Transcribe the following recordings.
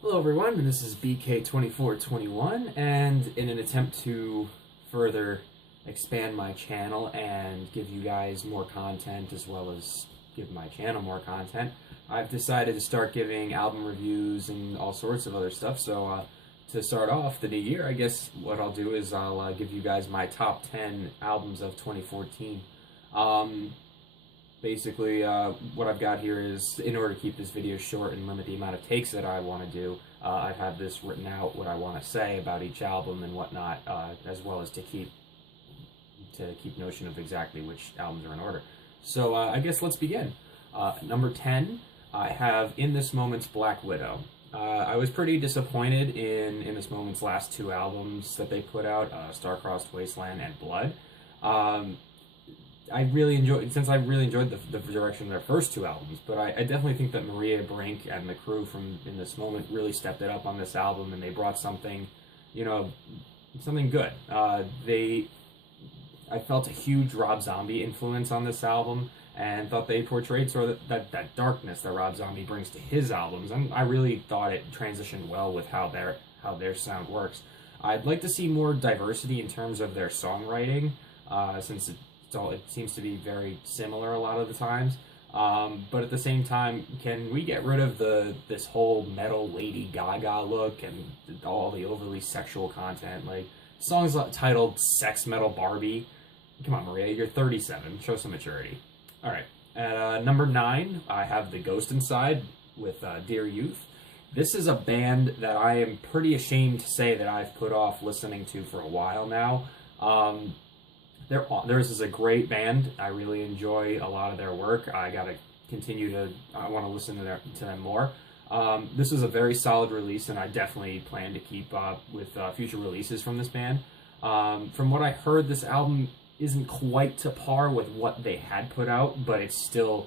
Hello everyone, this is BK2421, and in an attempt to further expand my channel and give you guys more content as well as give my channel more content, I've decided to start giving album reviews and all sorts of other stuff. So to start off the new year, I guess what I'll do is I'll give you guys my top 10 albums of 2014. Basically, what I've got here is, in order to keep this video short and limit the amount of takes that I want to do, I have this written out, what I want to say about each album and whatnot, as well as to keep notion of exactly which albums are in order. So I guess let's begin. Number 10, I have In This Moment's Black Widow. I was pretty disappointed in This Moment's last two albums that they put out, Star-Crossed Wasteland and Blood. I really enjoyed the direction of their first two albums, but I definitely think that Maria Brink and the crew from In This Moment really stepped it up on this album, and they brought something, something good. I felt a huge Rob Zombie influence on this album, and thought they portrayed sort of that darkness that Rob Zombie brings to his albums, and I really thought it transitioned well with how their sound works. I'd like to see more diversity in terms of their songwriting, since it seems to be very similar a lot of the times. But at the same time, can we get rid of this whole metal Lady Gaga look and all the overly sexual content? Like, songs titled Sex Metal Barbie. Come on, Maria, you're 37. Show some maturity. Alright, at number 9, I have The Ghost Inside with Dear Youth. This is a band that I am pretty ashamed to say that I've put off listening to for a while now. Theirs is a great band. I really enjoy a lot of their work. I want to listen to them more. This is a very solid release, and I definitely plan to keep up with future releases from this band. From what I heard, this album isn't quite to par with what they had put out, but it's still,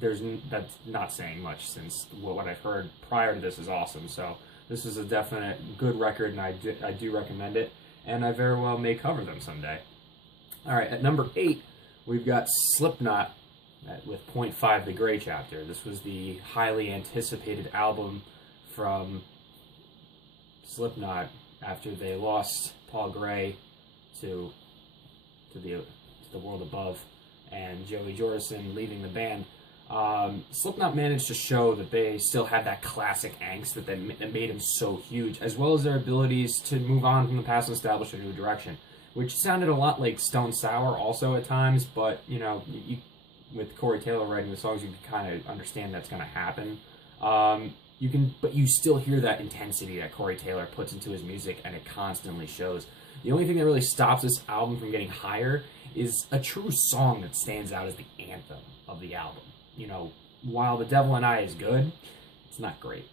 that's not saying much, since what I've heard prior to this is awesome. So this is a definite good record, and I do recommend it, and I very well may cover them someday. Alright, at number 8, we've got Slipknot with .5 The Grey Chapter. This was the highly anticipated album from Slipknot after they lost Paul Gray to the world above, and Joey Jordison leaving the band. Slipknot managed to show that they still had that classic angst that made them so huge, as well as their abilities to move on from the past and establish a new direction, which sounded a lot like Stone Sour also at times, but, with Corey Taylor writing the songs, you can kind of understand that's going to happen. But you still hear that intensity that Corey Taylor puts into his music, and it constantly shows. The only thing that really stops this album from getting higher is a true song that stands out as the anthem of the album. While The Devil and I is good, it's not great.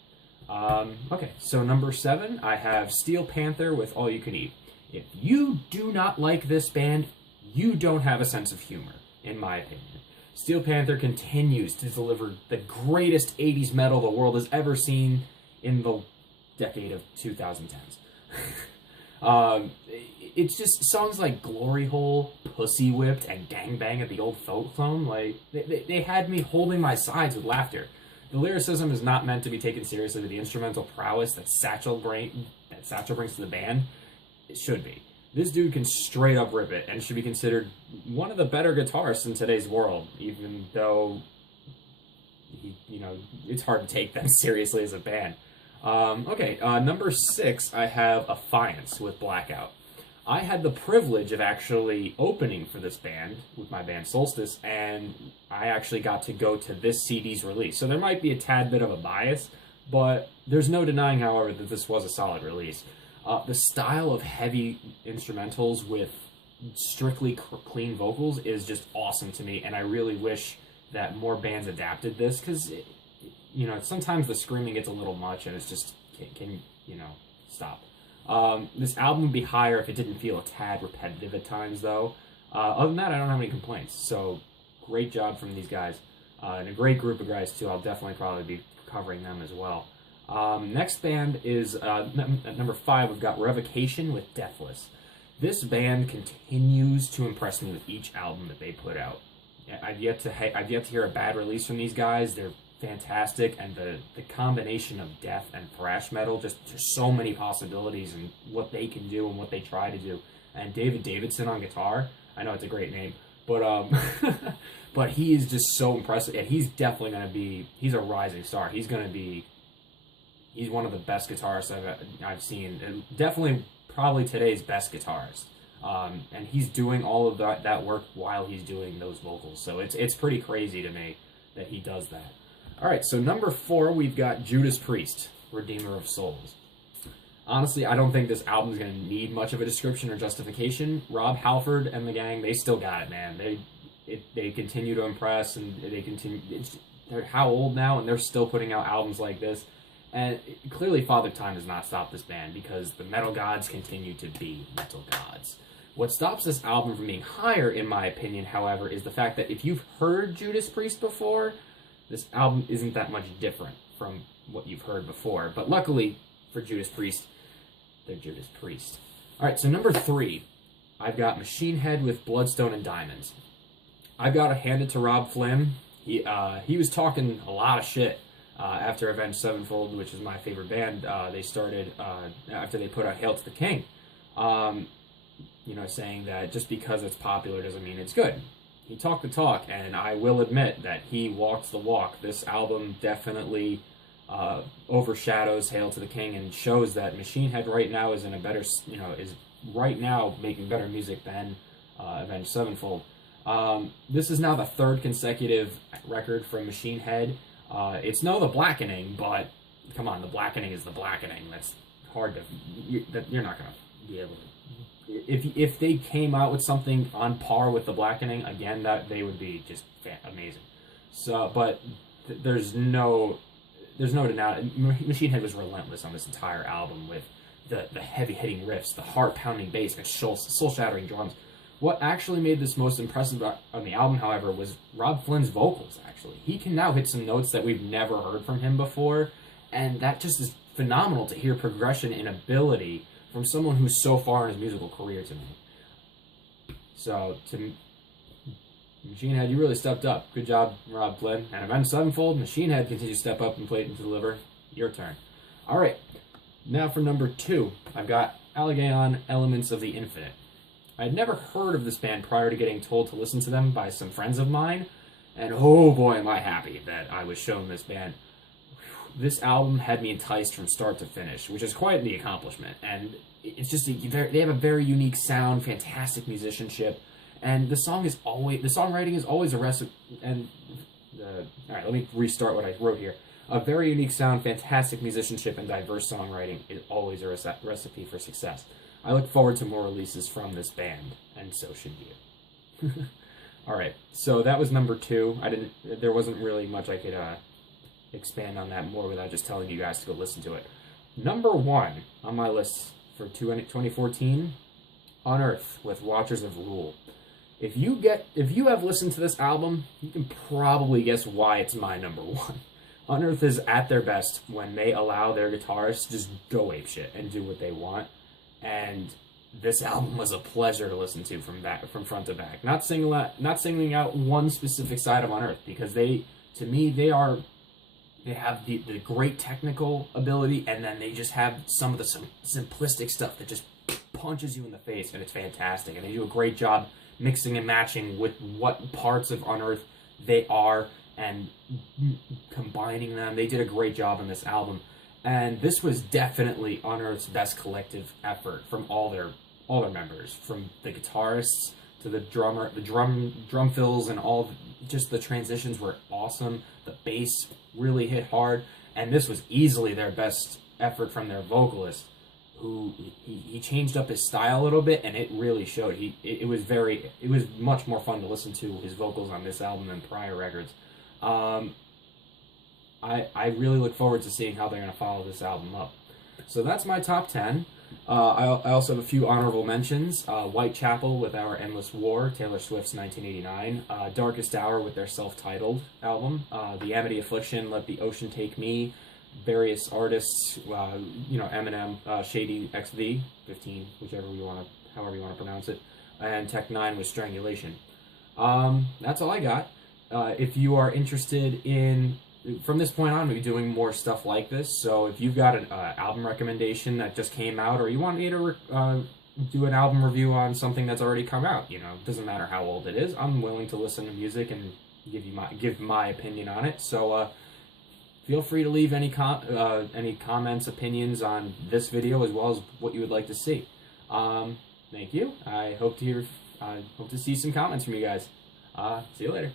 Okay, so number 7, I have Steel Panther with All You Can Eat. If you do not like this band, you don't have a sense of humor, in my opinion. Steel Panther continues to deliver the greatest 80s metal the world has ever seen in the decade of 2010s. It's just songs like Glory Hole, Pussy Whipped, and Gangbang at the Old Folk Clone. Like, they had me holding my sides with laughter. The lyricism is not meant to be taken seriously, but the instrumental prowess that Satchel brings to the band, it should be. This dude can straight up rip it, and should be considered one of the better guitarists in today's world, even though it's hard to take them seriously as a band. Number 6, I have Affiance with Blackout. I had the privilege of actually opening for this band with my band Solstice, and I actually got to go to this CD's release. So there might be a tad bit of a bias, but there's no denying, however, that this was a solid release. The style of heavy instrumentals with strictly clean vocals is just awesome to me, and I really wish that more bands adapted this, because, sometimes the screaming gets a little much, and it's just, stop. This album would be higher if it didn't feel a tad repetitive at times, though. Other than that, I don't have any complaints, so great job from these guys. And a great group of guys, too. I'll definitely probably be covering them as well. Next band is, at number 5, we've got Revocation with Deathless. This band continues to impress me with each album that they put out. I've yet to hear a bad release from these guys. They're fantastic, and the combination of death and thrash metal, just there's so many possibilities and what they can do and what they try to do. And David Davidson on guitar, I know it's a great name, but but he is just so impressive, and he's definitely going to be, he's a rising star. He's one of the best guitarists I've seen, and definitely probably today's best guitarist. And he's doing all of that work while he's doing those vocals, so it's pretty crazy to me that he does that. All right, so number 4, we've got Judas Priest, Redeemer of Souls. Honestly, I don't think this album's going to need much of a description or justification. Rob Halford and the gang, they still got it, man. They continue to impress, and they continue. They're how old now, and they're still putting out albums like this. And clearly, Father Time has not stopped this band, because the metal gods continue to be metal gods. What stops this album from being higher, in my opinion, however, is the fact that if you've heard Judas Priest before, this album isn't that much different from what you've heard before. But luckily for Judas Priest, they're Judas Priest. All right, so number 3, I've got Machine Head with Bloodstone and Diamonds. I've got to hand it to Rob Flynn. He was talking a lot of shit after Avenged Sevenfold, which is my favorite band. They started after they put out Hail to the King. You know, saying that just because it's popular doesn't mean it's good. He talked the talk, and I will admit that he walks the walk. This album definitely overshadows Hail to the King and shows that Machine Head right now is in a better, is right now making better music than Avenged Sevenfold. This is now the 3rd consecutive record from Machine Head. It's no The Blackening, but come on, The Blackening is The Blackening. That's hard to, you're not going to be able to. If they came out with something on par with The Blackening, again, that they would be just amazing. So, but there's no denying. Machine Head was relentless on this entire album with the heavy-hitting riffs, the heart-pounding bass, and soul-shattering drums. What actually made this most impressive on the album, however, was Rob Flynn's vocals, actually. He can now hit some notes that we've never heard from him before, and that just is phenomenal to hear progression in ability from someone who's so far in his musical career to me. So, to Machine Head, you really stepped up. Good job, Rob Flynn. And Avenged Sevenfold, Machine Head continues to step up and play it and deliver. Your turn. All right, now for number 2, I've got Allegaeon, Elements of the Infinite. I'd never heard of this band prior to getting told to listen to them by some friends of mine, and oh boy am I happy that I was shown this band. This album had me enticed from start to finish, which is quite the accomplishment, and it's just they have a very unique sound, fantastic musicianship, and the songwriting is always a recipe. And all right, let me restart what I wrote here. A very unique sound, fantastic musicianship, and diverse songwriting is always a recipe for success. I look forward to more releases from this band, and so should you. All right, so that was number 2. There wasn't really much I could expand on that more without just telling you guys to go listen to it. Number 1 on my list for 2014, Unearth with Watchers of Rule. If you have listened to this album, you can probably guess why it's my number 1. Unearth is at their best when they allow their guitarists to just go apeshit and do what they want. And this album was a pleasure to listen to from front to back. Not singling out one specific side of Unearth, because they have the great technical ability, and then they just have some of the simplistic stuff that just punches you in the face, and it's fantastic. And they do a great job mixing and matching with what parts of Unearth they are and combining them. They did a great job on this album. And this was definitely Unearth's best collective effort from all their members, from the guitarists to the drummer, the drum fills, and all. Just the transitions were awesome. The bass really hit hard, and this was easily their best effort from their vocalist, who he changed up his style a little bit, and it really showed. It was much more fun to listen to his vocals on this album than prior records. I really look forward to seeing how they're going to follow this album up. So that's my top 10. I also have a few honorable mentions. Whitechapel with Our Endless War, Taylor Swift's 1989. Darkest Hour with their self-titled album. The Amity Affliction, Let the Ocean Take Me. Various artists, Eminem, Shady XV, 15, however you want to pronounce it. And Tech 9 with Strangulation. That's all I got. If you are interested in from this point on, we'll be doing more stuff like this. So if you've got an album recommendation that just came out, or you want me to do an album review on something that's already come out, you know, doesn't matter how old it is, I'm willing to listen to music and give my opinion on it. So feel free to leave any comments, opinions on this video, as well as what you would like to see. Thank you. I hope to see some comments from you guys. See you later.